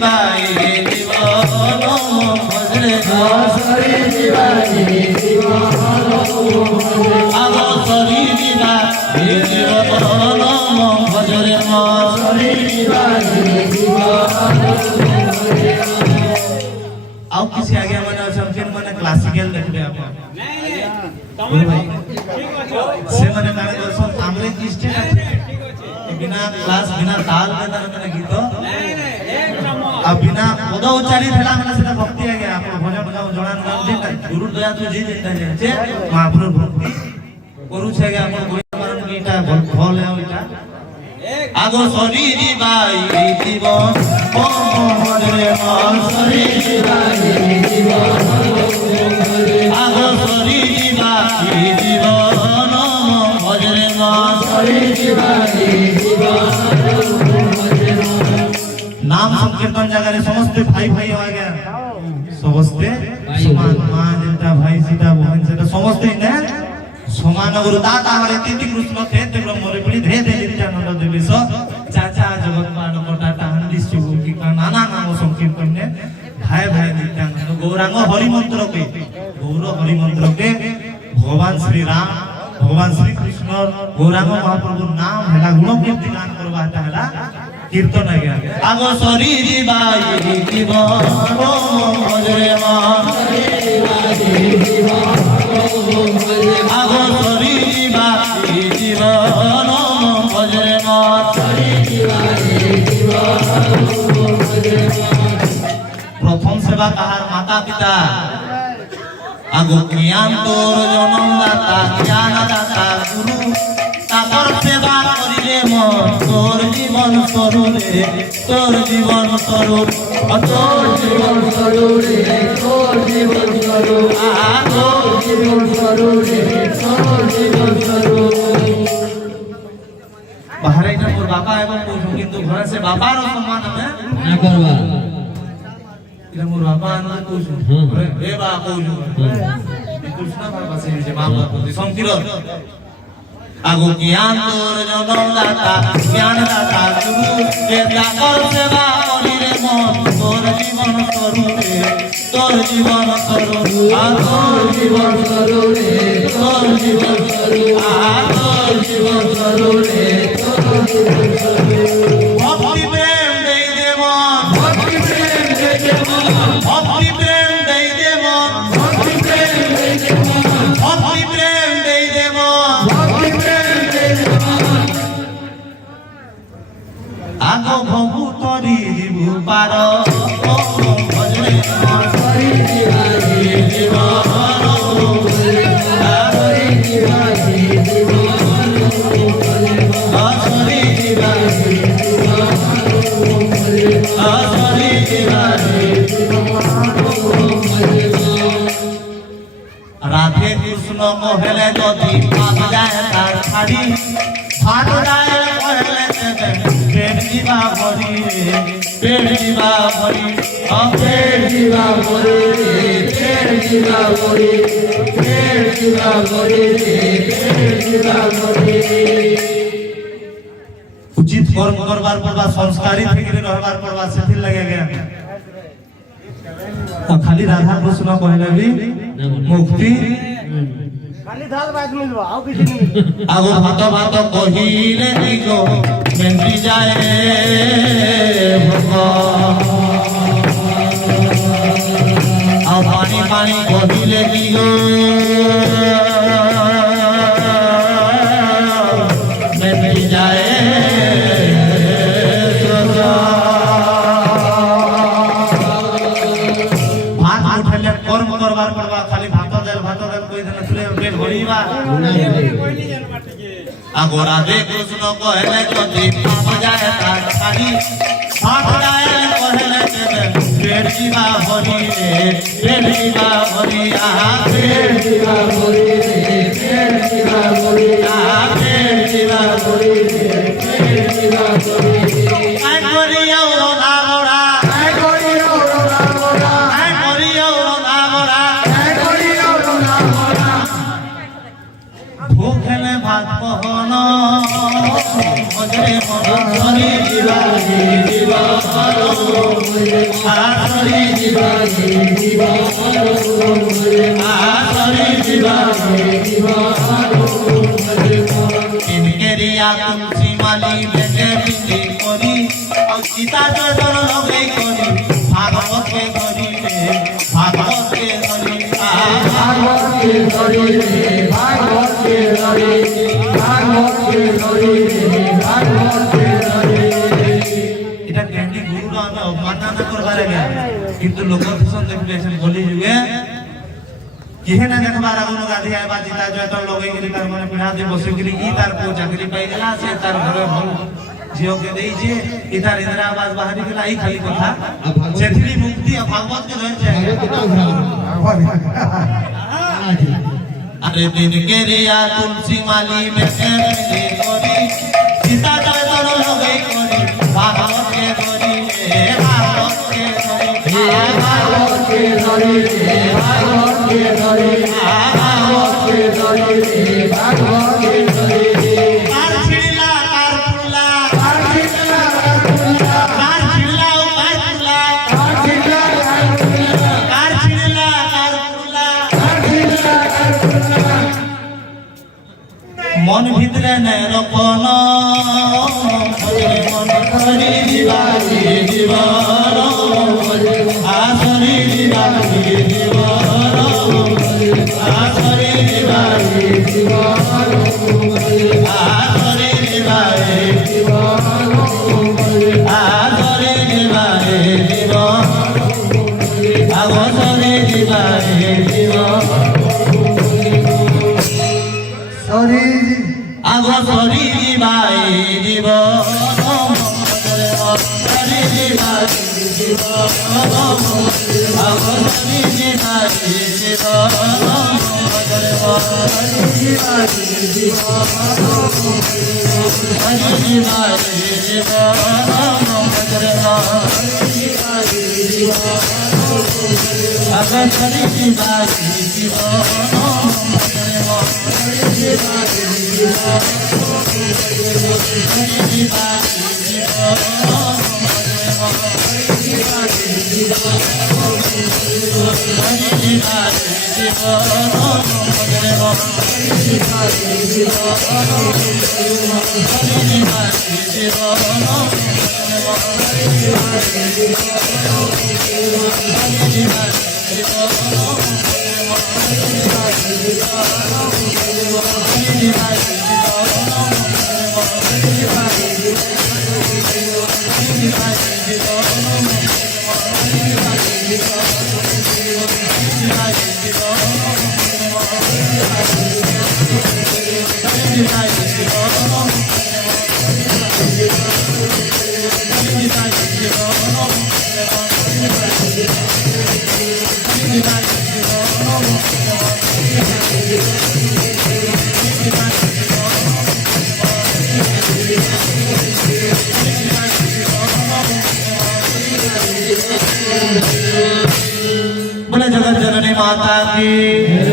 দিবাই জীবন ভজরে সরি দিবাই জীবন আগো সরি দিবাই জীবন ভজরে সরি দিবাই জীবন ଆଉ କିଛି ଆଜ୍ଞା ମାନେ ଅଛନ୍ତି ଯେନ୍ ମାନେ କ୍ଲାସିକାଲ ଦେଖିବେ ଆପଣ ସେମାନେ କାଣା କରସନ୍ ଆମରେ ଇଷ୍ଟେ ବିନା କ୍ଲାସ ବିନା ତାଲ ବେଦାର ମାନେ ଗୀତ ଆଉ ବିନା ପଦ ଉଚ୍ଚାରିତ ହେଲା ମାନେ ସେଟା ଭକ୍ତି ଆଜ୍ଞା ଆପଣ ଭଜନ ଗାଉ ଜଣାନ ଗାଉ ଯେନ୍ଟା ଗୁରୁ ଦୟା ତ ଯେ ଯେନ୍ଟା ଯେ ମହାପ୍ରଭୁ ଭକ୍ତି କରୁଛେ ଆଜ୍ଞା ଆପଣ ଗୋଇମାରନ ଗୀତା ଭଲ ହେଉ ଏଟା আগো সরি দিবাই জীবন মহরে সরি দিবাই জীবন আগো সরি দিবাই জীবন মহরে সরি দিবাই জীবন নাম সংকীর্তন জায়গায় সমস্ত ভাই ভাই হয়ে গেল সমস্ত সমান মা যেটা ভাই সেটা বোন সেটা সমস্ত না সমান গুরু দাতা হরে তিতি কৃষ্ণ তে তে ব্রহ্মরে বলি ধে ধে নিত্যানন্দ দেবী স চাচা জগৎপাল কটা টান দিছু কি নানা নাম সংকীর্তন নে ভাই ভাই নিত্যানন্দ গৌরাঙ্গ হরি মন্ত্র কে গৌর হরি মন্ত্র কে ভগবান শ্রী রাম ভগবান শ্রী কৃষ্ণ গৌরাঙ্গ মহাপ্রভুর নাম হেলা গুণ কীর্তি গান করবা এটা হেলা কীর্তন আজ্ঞা আগো সরি দিবাই জীবন ভজরে মা আগো সরি দিবাই জীবন ভজরে মা প্রথম সেবা কাহার মাতা পিতা আগো জ্ঞান তোর জনমদাতা জ্ঞানদাতা গুরু তাকর সেবা করিলে মন তোর জীবন স্বরূপে তোর জীবন স্বরূপ তোর জীবন স্বরূপে তোর জীবন স্বরূপ তোর জীবন স্বরূপে তোর জীবন স্বরূপ বাহারে এটা মোর বাবা এবং কইছো কিন্তু ঘরে সে বাবার সম্মান আমি না করবা এটা মোর বাবা না কইছো এ বা কইছো কৃষ্ণ বাবা সে যে বাবা প্রতি সংকীর্তন আগো জ্ঞান তোর জনমদাতা জ্ঞানদাতা গুরু যে তাকর সেবা করিলে মন তোর জীবন স্বরূপে তোর জীবন স্বরূপ তোর জীবন স্বরূপে তোর জীবন স্বরূপ তোর জীবন স্বরূপে তোর জীবন স্বরূপ ভক্তি প্রেম দেই দে মন ভক্তি প্রেম দে মন ভক্তি প্রেম দেই দে মন ভক্তি প্রেম দে মন ভক্তি প্রেম দেই দে মন ভক্তি প্রেম দে মন আগো ভবু তরি জীবু পার ভজরে মন সরি দিবাই জীবন সরি দিবাই জীবন আসরি দিবাই আসরি দিবাই রাধে কৃষ্ণ কহেলে যদি পাপ যায় তার ছাড়ি ভাত যায় কহেলে পেট দিবা ভরি পেট দিবা ভরি পেট দিবা ভরি পেট দিবা ভরি পেট দিবা ভরি পেট দিবা ভরি উচিত কর্ম করবার পড়বা সংস্কারী থেকে রহবার পড়বা সেথির লাগে গিয়া খালি রাধা কৃষ্ণ কহিলে বি মুক্তি খালি ধাল বাজ মিলবো আও কিছু নেই আগো ভাত ভাত কহিলে দিগো মেন্দি যায় ভোগ আও পানি পানি কহিলে দিগো মেন্দি যায় ভাত উঠলে কর্ম করবার পড়বা খালি ভাত দেল কই দেলে তুলে পেট ভরিবা আগো রাধে কৃষ্ণ কহেলে যদি পাপ যায় তার ছাড়ি ভাত যায় কহেলে পেট দিবা ভরি পেট দিবা ভরি আহা পেট দিবা ভরি পেট দিবা ভরি পেট দিবা ভরি পেট দিবা ভরি আই করিও রোগা গোড়া আই করিও রোগা গোড়া আই করিও রোগা গোড়া আই করিও রোগা গোড়া ভুখলে ভাত কহন মজরে মনসরি দিবানি দিবানো আসরি দিবানি দিবানো আসরি দিবানি দিবানো ইনকেরিয়া তুলসী মালি বেঁধে বিঁধে করি সীতা চরণ লগে করি ভাগবতকে ধরিলে ভাগবতকে ধরি ভাগবতকে ধরিলে ভাগবতকে ধরিলে ভাগবতকে ধরিলে ভাগবতকে ধরিলে এটা কেন্দ্রিক গুরুরা আমি অবমাননা না করবার আগে কিন্তু লোক দূষণ দেখবেছেন বলি যুগে কিহে না দেখবার আগুন গাধি আইবা জিতা জয়ত লগে গিরি তার মানে পিড়া দিয়ে বসে গিরি ই তার পো চাকরি পাই গেলা সে তার ঘরে ভল ঝিওকে দেইছে ই তার ইন্দিরা আবাস বাহারি গেলা এই খালি কথা সেথিরি মুক্তি ভাগবত কে ধরছে अरे दिन के रिया तुलसी माली में के कोरी सीता जयत लगे कोरी भागवत के कोरी भागवत के कोरी भागवतके धरिले भागवतके धरिले भागवतके धरिले भागवतके धरिले कार छिड़ला कार फुला कार छिटला कार फुला कार छिड़ला कार फुला कार छिटला कार फुला कार छिड़ला कार फुला कार छिटला कार फुला मन ভিতরে নাই রপন মন করি দিবানি দিবানো আসরি দিবানি দিবানো আসরি দিবানি দিবানো আসরি দিবানি দিবানো আসরি দিবানি দিবানো আগসরি দিবানি দিবানো সরি আগো সরি দিবাই দিব সরি দিবাই দিব আগো সরি দিবাই দিব সরি দিবাই দিব আগো সরি দিবাই দিব बोले जगत जननी माता की